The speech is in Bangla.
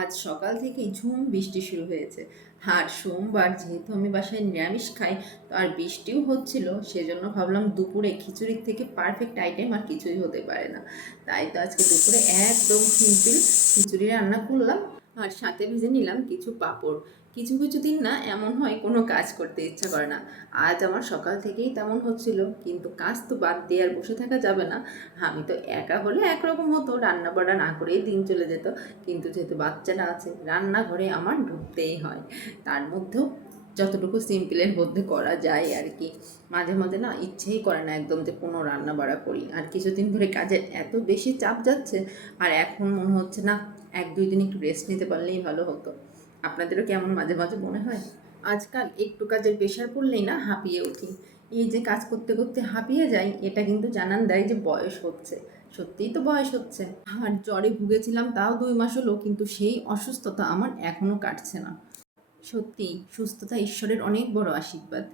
আজ সকাল থেকেই ঝুম বৃষ্টি শুরু হয়েছে। আর সোমবার যেহেতু আমি বাসায় নিরামিষ খাই, তো আর বৃষ্টিও হচ্ছিল, সেজন্য ভাবলাম দুপুরে খিচুড়ির থেকে পারফেক্ট আইটেম আর কিছুই হতে পারে না। তাই তো আজকে দুপুরে একদম সিম্পল খিচুড়ি রান্না করলাম, আর সাথে ভেজে নিলাম কিছু পাঁপড়। কিছু কিছু দিন না এমন হয় কোনো কাজ করতে ইচ্ছা করে না। আজ আমার সকাল থেকেই তেমন হচ্ছিল, কিন্তু কাজ তো বাদ দিয়ে আর বসে থাকা যাবে না। আমি তো একা হলে একরকম হতো, রান্না বান্না না করেই দিন চলে যেত, কিন্তু যেহেতু বাচ্চারা আছে রান্নাঘরে আমার ঢুকতেই হয়। তার মধ্যেও যতটুকু সিম্পলের মধ্যে করা যায় আর কি। মাঝে মাঝে না ইচ্ছেই করে না একদম যে কোনো রান্না বাড়া করি। আর কিছুদিন ধরে কাজের এত বেশি চাপ যাচ্ছে, আর এখন মনে হচ্ছে না, 1-2 দিন একটু রেস্ট নিতে পারলেই ভালো হতো। আপনাদেরও কেমন মাঝে মাঝে মনে হয়? আজকাল একটু কাজের প্রেশার পড়লেই না হাঁপিয়ে উঠি। এই যে কাজ করতে করতে হাঁপিয়ে যাই, এটা কিন্তু জানান দেয় যে বয়স হচ্ছে। সত্যিই তো বয়স হচ্ছে। আর জ্বরে ভুগেছিলাম তাও 2 মাস হলো, কিন্তু সেই অসুস্থতা আমার এখনো কাটছে না। সত্যি সুস্থতা ঈশ্বরের অনেক বড় আশীর্বাদ।